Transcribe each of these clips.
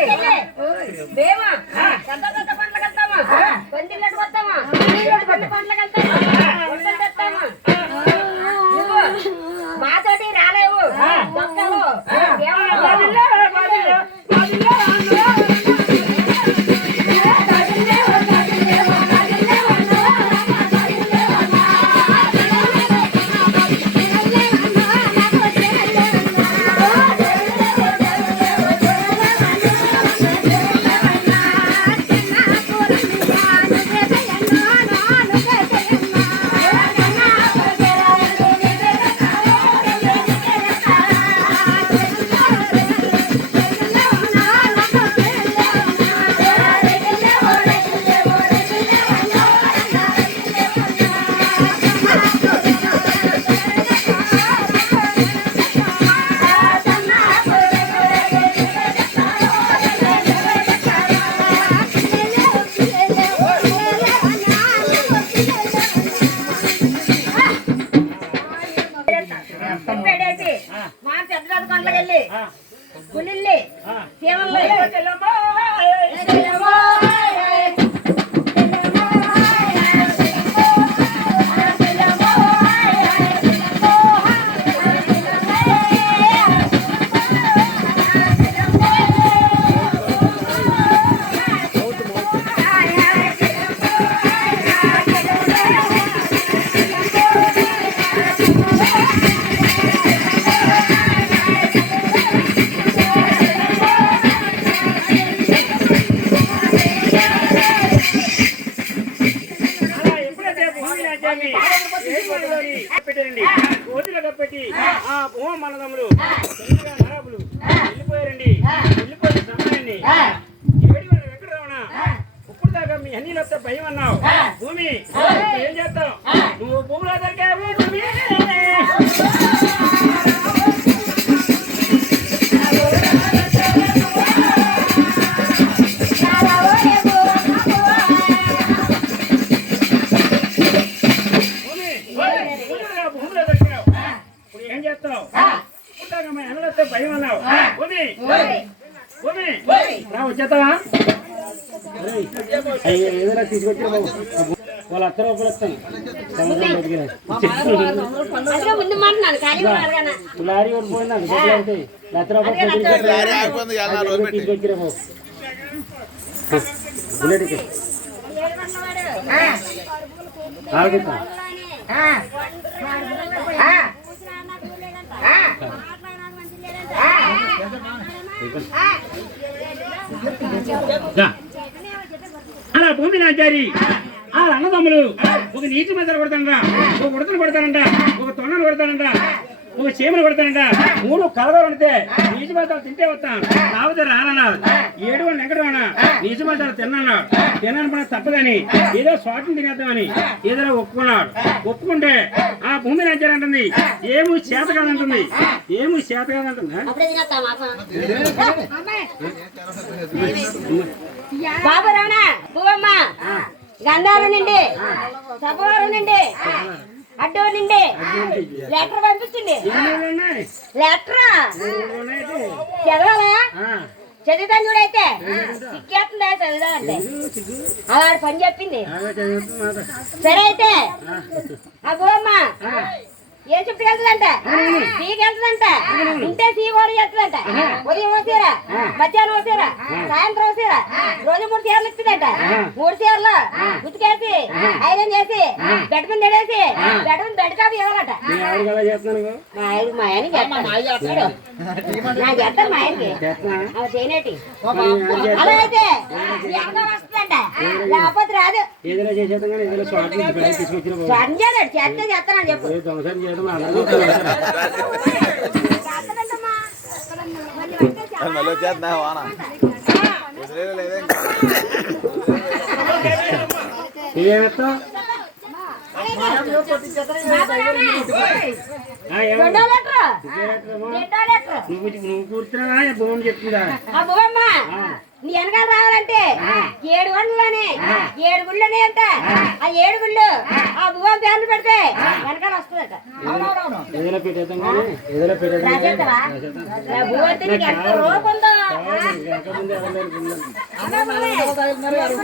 పెద్ద పండ్లకు వెళ్తామా? వస్తామా? పెద్ద పండ్లకు వెళ్తామా? వంటలు పులిల్లి సీమల్లి పెట్టారండి కోతులు కప్పెట్టి ఆ భూమ మనదములు నరబులు వెళ్ళిపోయారండి. వెళ్ళిపోయిన సమయాన్ని వెంకట రమణ ఇప్పుడు దాకా మీ అన్నిలతో భయం అన్నావు. భూమి ఏం చేస్తావు? మీ అన్నలతో భయం అన్నావు? భూమి. భూమి. రా వచ్చేస్తావా ఏదైనా తీసుకొచ్చి వాళ్ళ అత్త రూపాయలు లారీ ఒకటి పోయింది అయితే లక్ష రూపాయలు లారీ ఆగిపోయింది ఎలా రోజు పెట్టి తీసుకొచ్చిరా బాబు బుల్లెట్. ఆగుతా. అలా భూమి నాచారి ఆ అన్నదమ్ములు ఒక నీటి మధ్యలో కొడతానంట ఒక ఉడతను కొడతానంట ఒక తొండను కొడతానంట ఒక చీమలు కొడతానంట. మూడు ఉంటే నీటి మధ్యలో తింటే వస్తాను రాకపోతే రానన్నా. ఏడు నీటి మధ్యలో తిన్నాను? తిన్నాను పని తప్పదని. ఏదో స్వాతం తినేద్దామని ఏదో ఒప్పుకున్నాడు ఒప్పుకుంటే ఆ భూమి నాచారి అంటుంది. ఏమి చేత కాదంటుంది. ఏమి చేత కాదంటుందా. అప్పుడే తినేస్తాం బాబు రమణ పువ్వమ్మ గంధాల నుండి సభవరం నుండి అడ్డూరు నుండి లెటర్ పంపించండి లెటర్. చదవాలా. చదువుతాను చూడైతే సిక్కేస్తుందా చదువుదా అంటే. అలాంటి పని చెప్పింది. సరే అయితే. ఆ. గోమ్మ ఆ. ఏం ఎత్తుకెళ్తుందంట సీకెళ్తుందంట ఉంటే సీ కూడా చేస్తుందంట. ఉదయం వసీర మధ్యాహ్నం వసీర సాయంత్రం వసీర రోజు మూడు చీరలు ఇస్తుందంట మూడు చీరలు ఉతికేసి ఐరన్ చేసి బెడ్ మీద నెడేసి బెడ్ మీద బెడ్ కాపీ ఇవ్వాలట. మీ ఆయన మా ఆయన చేస్తాడు. చేస్తాను మా ఆయనకి. చేయనేటి. అలా అయితే వస్తుందంట లేకపోతే రాదు ఏదైనా చేసేద్దాం కానీ ఏదైనా స్వార్థం తీసుకొచ్చిన బాబు. స్వర్ణ చేస్తాడు చేస్తే చేస్తానని చెప్పు దొంగసారి. చేస్తాడంటమ్మా. మళ్ళీ వచ్చేస్తున్నా వాన వదిలేదు లేదే ఇంకా నువ్వేమెత్తావు? ఆ, ఏమో. రెండో లీటరు ఇదేంటమ్మా? రెండో లీటరు నువ్వు నువ్వు కూర్చున్నావా భూమి చెప్తుందా వెనకాల రావాలంటే ఏడు గుళ్ళని ఏడు గుళ్ళని అంట. ఆ. ఏడు గుళ్ళు ఆ. బువ్వ పేర్లు పెడితే వెనకాల వస్తుందట. ఏదైనా పెట్టేద్దాం కానీ ఏదైనా పెట్టేద్దాం కానీ రాసేస్తావా నా బువ్వ అయితే నీకు ఎంత రోపు ఉందో వెనకముందే ఎవరు లేరు.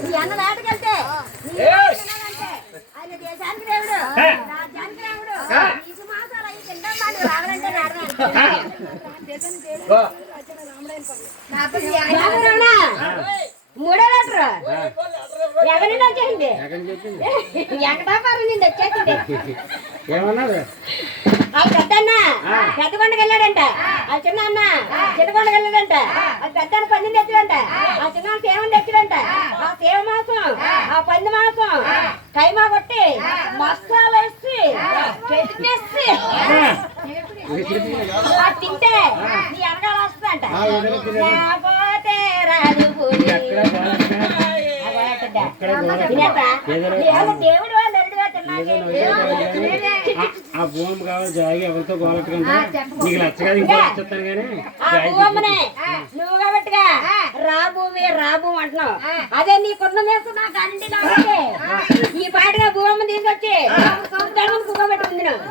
నీ అన్న వేటకెళ్తే మూడో లెటర్? ఎవరి వచ్చింది? వెంకటాపురం నుంచి వచ్చేసింది ఏమన్నారు ఆ పెద్దన్న? పెద్ద కొండకి వెళ్ళాడంట. ఆ. చిన్న అన్న? చిన్న కొండకి వెళ్ళాడంట. ఆ. పెద్ద అన్న పందిని తెచ్చాడంట. ఆ. చిన్న సేవని తెచ్చాడంట. ఆ. సేవ మాసం ఆ. పంది మాసం కైమా కొట్టి మసాలా వేసి పెట్టేసి తింటే నీ వస్తుందంట. లేకపోతే రాదు బాగా ఆ దేవుడు భూమి కావాలి ఎవరితో గోలట్టుకుంటా నీకు నచ్చగా ఇంకో నచ్చేస్తాను కానీ? నువ్వు కాబట్టిగా రా భూమి రా భూమి అంటున్నావు అదే మీద నాకు అండి కాబట్టి ఈ పాటిగా భూమి తీసుకొచ్చి కూగబెట్టింది నువ్వు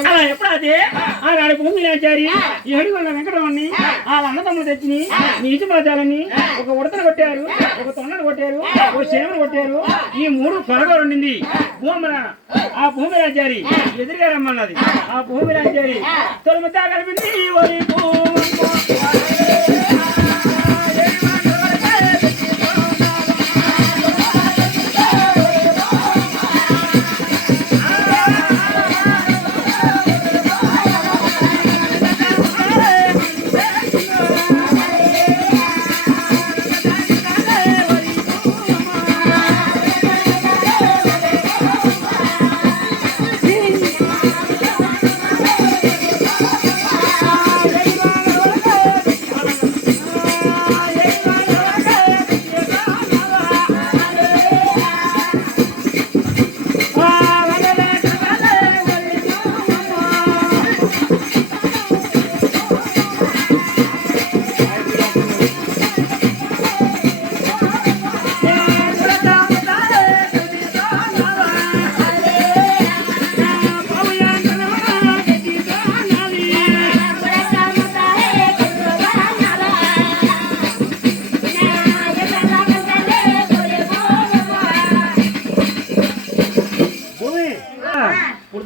అలా ఎప్పుడు అదే? ఆ నాడు భూమి నాచారి ఏడు వాళ్ళ వెంకటరావుని ఆ. అన్నదమ్ములు తెచ్చి నీటి బాజాలని ఒక ఉడతను కొట్టారు ఒక తొండను కొట్టారు ఒక చేమను కొట్టారు. ఈ మూడు త్వరగా ఉండింది. భూమి ఆ భూమి రాజారి ఎదురుగా రమ్మన్నది. ఆ. భూమి రాజారి తొలముతా కలిపింది ఓరి భూమి భూమి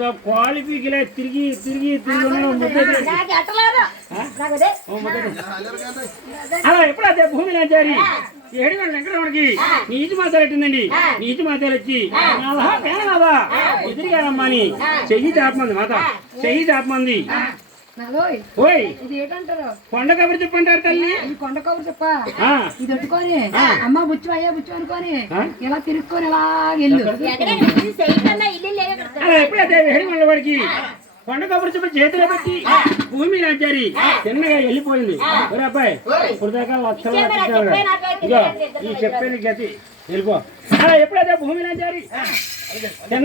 ఇప్పుడు క్వాలిఫీకి తిరిగి తిరిగి తిరిగి. అలా ఎప్పుడు అదే భూమి నాచారి ఏడు గంటల వెంకటరమణకి నీటి మాతాలు పెట్టిందండి నీటి మాతాలు వచ్చి నాదా పేనదా ఎదురుగా రమ్మని చెయ్యి చాపమంది మాత. చెయ్యి చాపమంది. నాలోయ్ ఓయ్. ఇది ఏంటంటారు? కొండ కబురు చెప్పంటారు తల్లి. ఈ కొండ కబురు చెప్ప. ఆ, ఇది పెట్టుకొని అమ్మ బుచ్చు అయ్యా బుచ్చు అనుకొని? ఇలా తిరుక్కొని ఇలా వెళ్ళు. ఎప్పుడు అదే వేడి వాడికి? కొండ కబురు చెప్పి చేతిలో పెట్టి భూమి నాచారి చిన్నగా వెళ్ళిపోయింది. ఒరే అబ్బాయి ఇప్పుడు దాకా లక్షలు ఇగో. ఈ చెప్పేది గతి. వెళ్ళిపో. అలా ఎప్పుడైతే భూమి నాచారి చిన్నగా